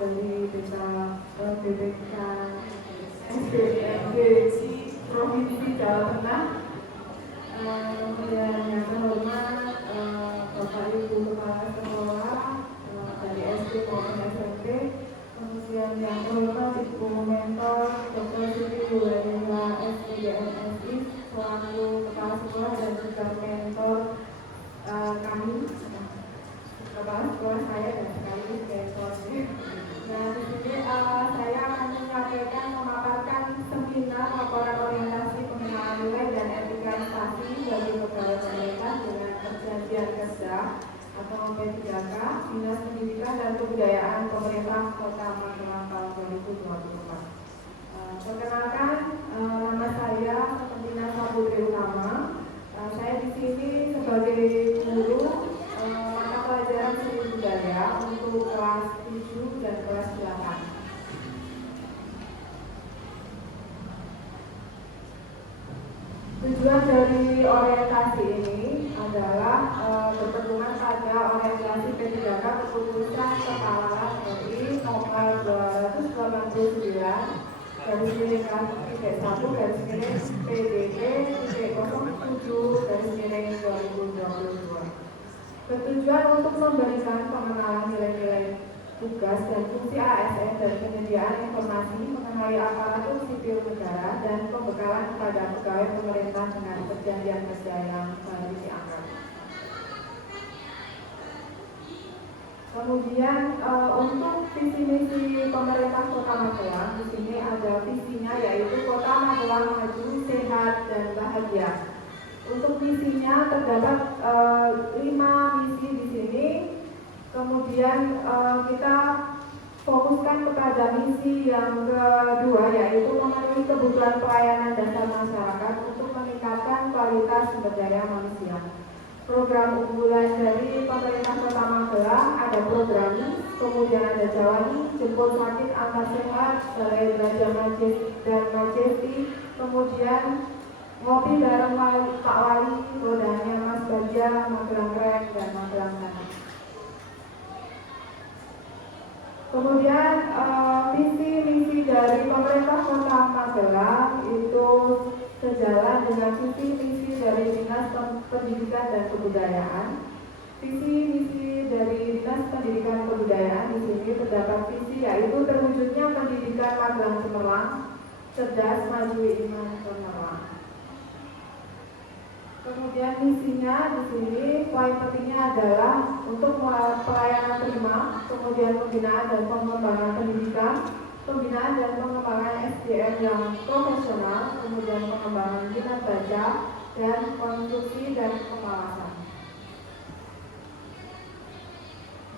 dari desa BPK SDMG Provinsi Jawa Tengah. Kemudian yang terhormat Bapak Ibu Kepala Sekolah dari SD maupun SMP. Kemudian yang terhormat Ibu Mentor Dr. Siti Wulandari SPDMSI selaku Kepala Sekolah dan juga mentor kami, Kepala Sekolah saya dan sekaligus mentor. Nah, di sini saya akan menyampaikan memaparkan seminar laporan orientasi pengenalan nilai dan etika instansi bagi pegawai pemerintah dengan perjanjian kerja atau P3K Dinas Pendidikan dan Kebudayaan Pemerintah Kota Magelang tahun 2024. Perkenalkan, nama saya Septina Saputri Utama. Saya di sini sebagai guru mata pelajaran seni budaya untuk kelas 7 dan kelas 8. Tujuan dari orientasi ini adalah berpedoman pada orientasi P3K keputusan Kepala RI nomor 289 garis miring K-1 garis miring PDB 07 garis miring 2022. Bertujuan untuk memberikan pengenalan nilai-nilai tugas dan fungsi ASN dan penyediaan informasi mengenai aparatur sipil negara dan pembekalan kepada pegawai pemerintah dengan perjanjian kerja yang baru diangkat. Kemudian untuk visi misi pemerintah Kota Magelang, di sini ada visinya yaitu Kota Magelang maju, sehat dan bahagia. Untuk misinya terdapat 5 misi di sini. Kemudian kita fokuskan kepada misi yang kedua yaitu memenuhi kebutuhan pelayanan dasar masyarakat untuk meningkatkan kualitas sumber daya manusia. Program unggulan dari pemerintah Kota Magelang ada program, kemudian ada Jawani, jemput sakit antar sehat, Balai Belajar dan Majesti, kemudian ngopi bareng Pak Wali, godanya Mas Baja, Magelang Keren, dan Magelang Sana. Kemudian visi misi dari pemerintah Kota Magelang itu sejalan dengan visi misi dari Dinas Pendidikan dan Kebudayaan. Visi misi dari Dinas Pendidikan dan Kebudayaan di sini terdapat visi yaitu terwujudnya pendidikan Magelang Cemerlang, cerdas, maju, iman, cemerlang. Kemudian misinya di sini poin pentingnya adalah untuk pelayanan prima, kemudian pembinaan dan pengembangan pendidikan, pembinaan dan pengembangan SDM yang profesional, kemudian pengembangan minat baca dan konstruksi dan pengawasan.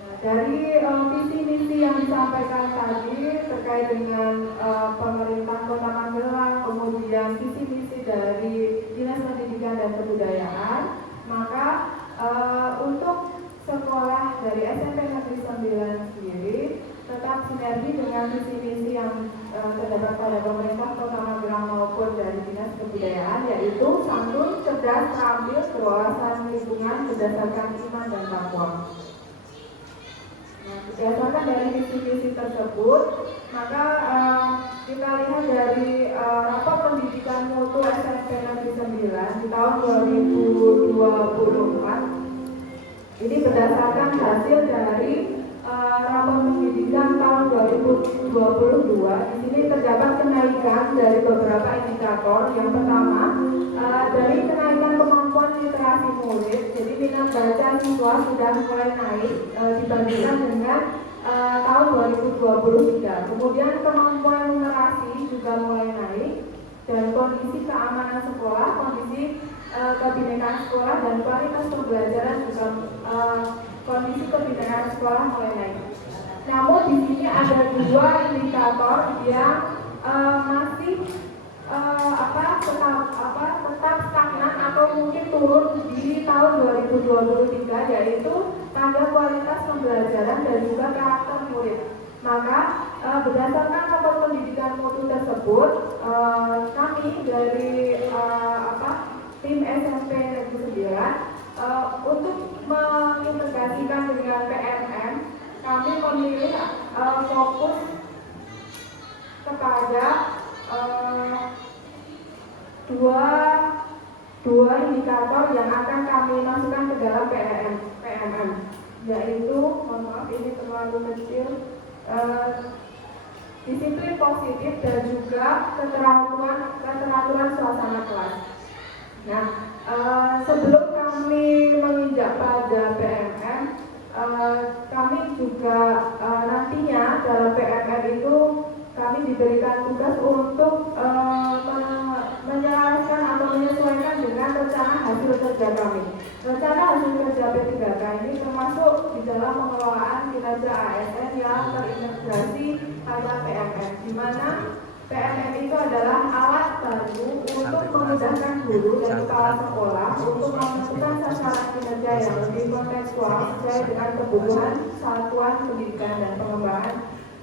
Nah, dari visi misi yang disampaikan tadi terkait dengan pemerintah Kota Magelang, kemudian visi misi dari Dinas Pendidikan dan Kebudayaan, maka untuk sekolah dari SMP Negeri 9 sendiri tetap sinergi dengan visi misi yang terdapat pada pemerintah Kota Magelang maupun dari Dinas Kebudayaan, yaitu santun, cerdas, terampil, berwawasan lingkungan berdasarkan iman dan takwa. Nah, berdasarkan dari visi-visi tersebut, maka kita lihat dari rapor pendidikan mutu SMP Negeri 9 di tahun 2024. Ini berdasarkan hasil dari rapor pendidikan tahun 2022. Di sini terdapat kenaikan dari beberapa indikator. Yang pertama, dari kenaikan kemampuan literasi murid, jadi minat baca siswa sudah mulai naik dibandingkan dengan tahun 2023. Kemudian kemampuan numerasi juga mulai naik, dan kondisi keamanan sekolah, kondisi kebinekaan sekolah dan kualitas pembelajaran juga kondisi kebinekaan sekolah mulai naik. Namun di sini ada 2 indikator yang masih tetap stagnan atau mungkin turun di tahun 2023, yaitu tanda kualitas pembelajaran dan juga karakter murid. Maka berdasarkan rapor pendidikan mutu tersebut, kami dari tim SMP Negeri 9 untuk mengintegrasikan dengan PMM, kami memilih fokus kepada dua indikator yang akan kami masukkan ke dalam PMM, yaitu, mohon maaf ini terlalu kecil, disiplin positif dan juga keteraturan suasana kelas. Nah, sebelum kami menginjak pada PMM, kami juga nantinya dalam PMM itu kami diberikan tugas untuk menyelaraskan atau menyesuaikan dengan rencana hasil kerja kami. Rencana hasil kerja P3K ini termasuk di dalam pengelolaan kinerja ASN yang terintegrasi pada PMM, di mana PMM itu adalah alat baru untuk memudahkan guru dan kepala sekolah untuk menentukan sasaran kinerja yang lebih kontekstual sesuai dengan kebutuhan satuan pendidikan dan pengembangan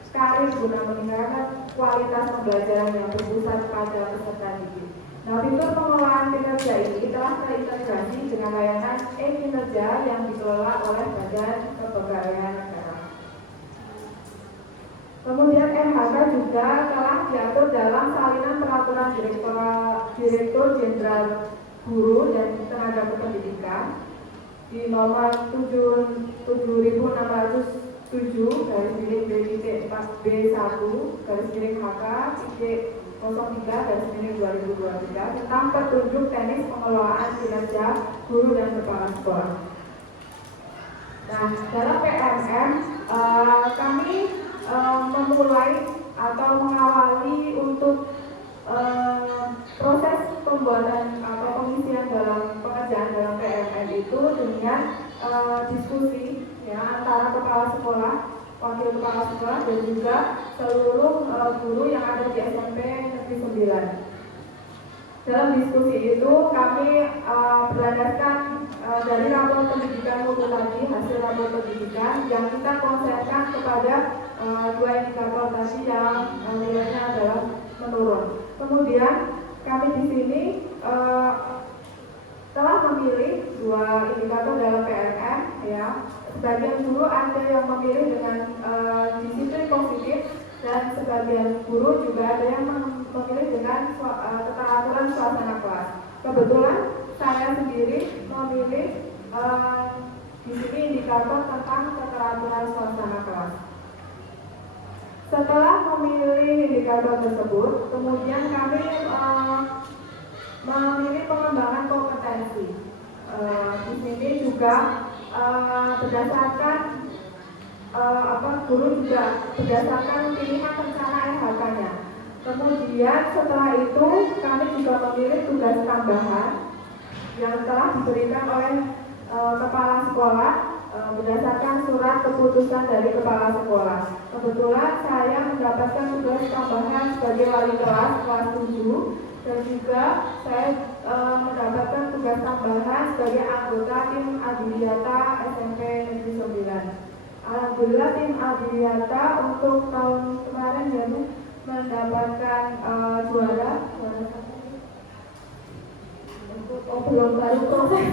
karir guna meningkatkan kualitas pembelajaran yang berpusat pada peserta didik. Nah, fitur pengelolaan kinerja ini telah terintegrasi dengan layanan e-kinerja yang dikelola oleh Badan Kepegawaian Negara. Kemudian MHK juga telah diatur dalam salinan peraturan Direktur Jenderal Guru dan Tenaga Kependidikan di nomor 7600-B1-HK-03-2023 tentang petunjuk teknis pengelolaan kinerja guru dan kepala sekolah. Nah, dalam PMM kami memulai atau mengawali untuk proses pembuatan atau pengisian dalam pekerjaan dalam PMM itu dengan diskusi ya antara kepala sekolah, wakil kepala sekolah dan juga seluruh guru yang ada di SMP Negeri 9. Dalam diskusi itu kami berdasarkan dari rapor pendidikan mutu tadi, hasil rapor pendidikan yang kita konsentrasikan kepada dua indikator tadi yang nilainya adalah menurun. Kemudian kami di sini telah memilih dua indikator dalam PMM ya. Sebagian guru ada yang memilih dengan disiplin positif dan sebagian guru juga ada yang memilih dengan keteraturan suasana kelas. Kebetulan saya sendiri memilih di sini indikator tentang keteraturan suasana kelas. Setelah memilih indikator tersebut, kemudian kami memilih pengembangan kompetensi. Di sini juga berdasarkan guru juga berdasarkan pilihan rencana MHK-nya. Kemudian setelah itu kami juga memilih tugas tambahan yang telah diberikan oleh kepala sekolah berdasarkan surat keputusan dari kepala sekolah. Kebetulan saya mendapatkan tugas tambahan sebagai wali kelas 7 dan juga saya mendapatkan tugas tambahan sebagai anggota tim Adiwiyata SMP Negeri 9. Alhamdulillah tim Adiwiyata untuk tahun kemarin ya mendapatkan juara belum baru proses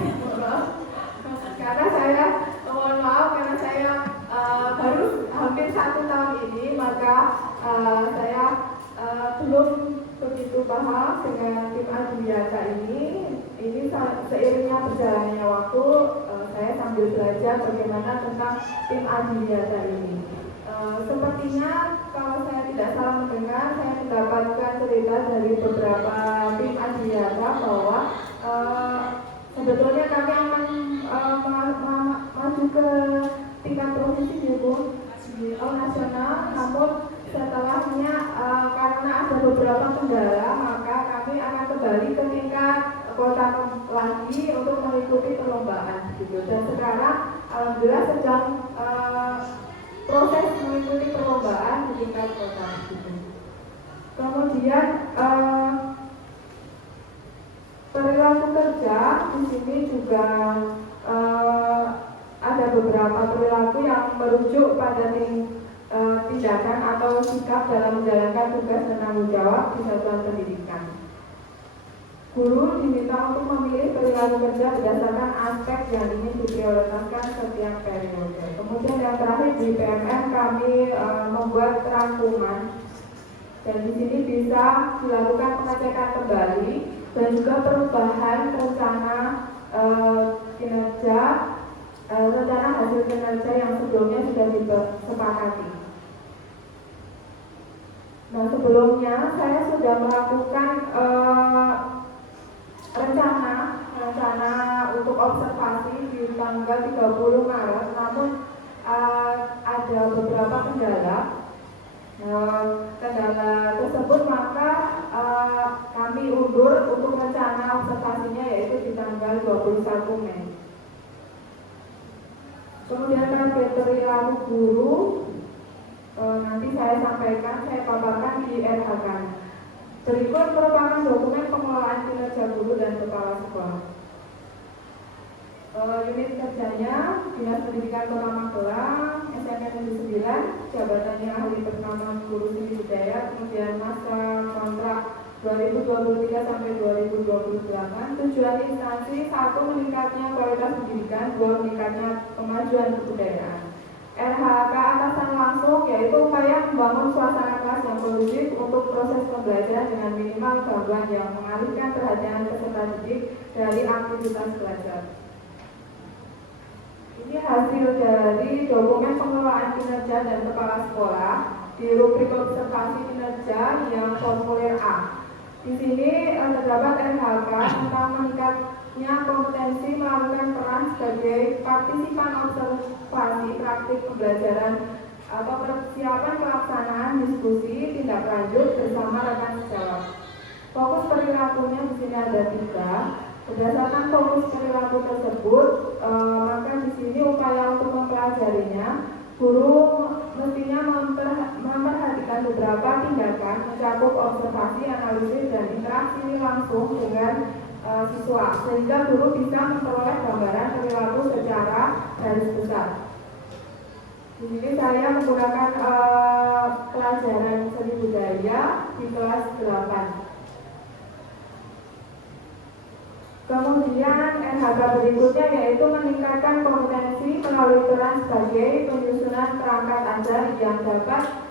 karena saya mohon maaf karena saya baru hampir 1 tahun ini, maka saya belum begitu paham dengan tim Adiwiyata ini seiringnya berjalannya waktu saya sambil belajar bagaimana tentang tim Adiwiyata ini. Sepertinya kalau saya tidak salah mendengar, saya mendapatkan cerita dari beberapa tim Adiwiyata bahwa sebetulnya kami akan maju ke tingkat provinsi di nasional, namun setelahnya karena ada beberapa kendala, maka kami akan kembali ke tingkat kota lagi untuk mengikuti perlombaan gitu. Dan sekarang alhamdulillah sedang proses mengikuti perlombaan di tingkat kota gitu. Kemudian perilaku kerja di sini juga ada beberapa perilaku yang merujuk pada tindakan atau sikap dalam menjalankan tugas dan tanggung jawab di satuan pendidikan. Guru diminta untuk memilih perilaku kerja berdasarkan aspek yang ingin diprioritaskan setiap periode. Kemudian yang terakhir di PMM kami membuat rangkuman, dan di sini bisa dilakukan pengecekan kembali dan juga perubahan rencana kinerja, rencana hasil kinerja yang sebelumnya sudah disepakati. Nah, sebelumnya saya sudah melakukan rencana untuk observasi di tanggal 30 Maret, namun ada beberapa kendala. Kendala tersebut maka kami undur untuk rencana observasinya, yaitu di tanggal 21 Mei. Kemudian target perilaku guru nanti saya paparkan di RHK. Berikut merupakan dokumen pengelolaan kinerja guru dan kepala sekolah. Unit kerjanya Dinas Pendidikan Kota Magelang, SMP Negeri 9, jabatannya ahli bernama Guru Seni Budaya, kemudian masa kontrak 2023 sampai 2028. Tujuan instansi: 1. Meningkatnya kualitas pendidikan, 2. Meningkatnya kemajuan kebudayaan. RHK atasan langsung, yaitu upaya membangun suasana kelas yang kondusif untuk proses pembelajaran dengan minimal gangguan yang mengalihkan perhatian peserta didik dari aktivitas belajar. Ini hasil dari dokumen pengelolaan kinerja dan kepala sekolah di rubrik observasi kinerja yang formulir A. Di sini terdapat RHK tentang meningkatnya kompetensi melakukan peran sebagai partisipan observasi praktik pembelajaran atau persiapan pelaksanaan diskusi tindak lanjut bersama rekan sejawat. Fokus perilakunya di sini ada 3. Berdasarkan fokus perilaku tersebut, maka di sini upaya untuk mempelajarinya, guru mestinya memperhatikan beberapa tindakan mencakup observasi, analisis, dan interaksi langsung dengan siswa, sehingga guru bisa memperoleh gambaran perilaku secara garis besar. Di sini saya menggunakan pelajaran seni budaya di kelas 8. Kemudian RHK berikutnya yaitu meningkatkan kompetensi melalui peran sebagai penyusunan perangkat ajar yang dapat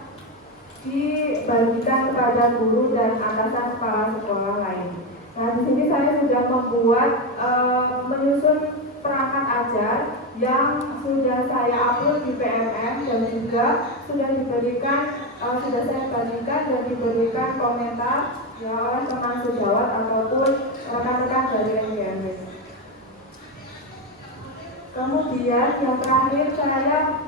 dibagikan kepada guru dan atasan kepala sekolah lain. Nah, di sini saya sudah membuat menyusun perangkat ajar yang sudah saya upload di PMM dan juga sudah saya bagikan dan diberikan komentar ya oleh teman sejawat ataupun rekan-rekan dari MGMB. Kemudian yang terakhir saya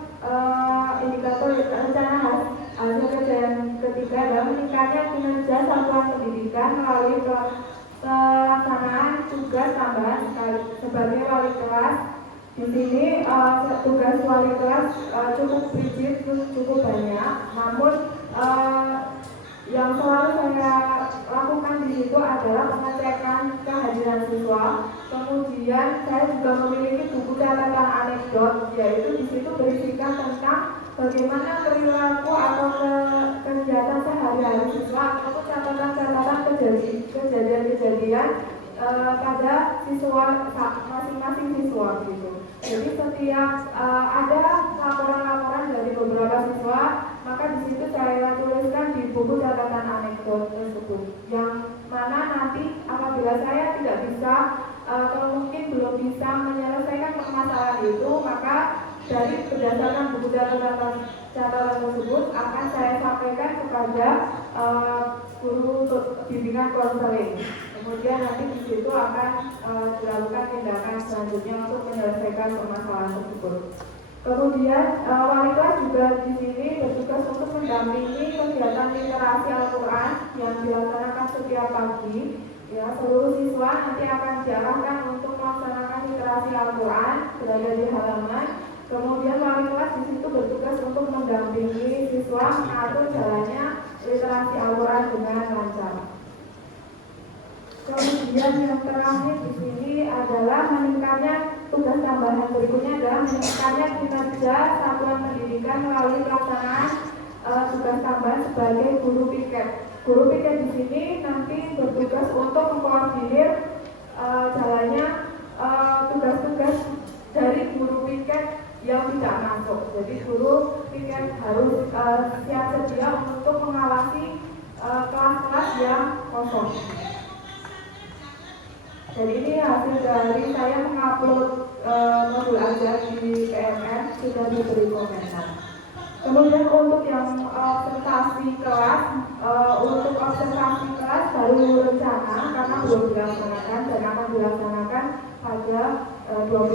indikator rencana hasil kerja yang ketiga adalah meningkatnya kinerja satuan pendidikan melalui pelaksanaan tugas tambahan sebagai wali kelas. Di sini tugas wali kelas cukup rigid, cukup banyak. Namun yang selalu saya lakukan di situ adalah pengecekan kehadiran siswa. Kemudian saya juga memiliki buku catatan anekdot, yaitu di situ berisikan tentang bagaimana perilaku atau kegiatan sehari-hari siswa ataupun catatan-catatan kejadian-kejadian pada siswa masing-masing siswa gitu. Jadi setiap ada laporan-laporan dari beberapa siswa, maka di situ saya tuliskan di buku catatan anekdot tersebut, yang mana nanti apabila saya tidak bisa atau mungkin belum bisa menyelesaikan permasalahan itu, maka dari berdasarkan buku catatan tersebut akan saya sampaikan kepada guru bimbingan konseling. Kemudian nanti di situ akan dilakukan tindakan selanjutnya untuk menyelesaikan permasalahan tersebut. Kemudian wali kelas juga di sini bertugas untuk mendampingi kegiatan literasi Al-Quran yang dilaksanakan setiap pagi. Ya, seluruh siswa nanti akan diarahkan untuk melaksanakan literasi Al-Quran berada di halaman. Kemudian wali kelas di situ bertugas untuk mendampingi siswa mengatur jalannya literasi Al-Quran dengan lancar. Kemudian yang terakhir di sini adalah meningkatnya tugas tambahan berikutnya adalah meningkatnya kinerja satuan pendidikan melalui pelaksanaan tugas tambahan sebagai guru piket. Guru piket di sini nanti bertugas untuk mengkoordinir jalannya tugas-tugas dari guru piket yang tidak masuk. Jadi guru piket harus siap sedia untuk mengawasi kelas-kelas yang kosong. Jadi ini hasil dari saya mengupload modul ajar di PMN, sudah diberi komentar. Kemudian untuk yang observasi kelas, baru rencana karena belum dilaksanakan dan akan dilaksanakan pada 20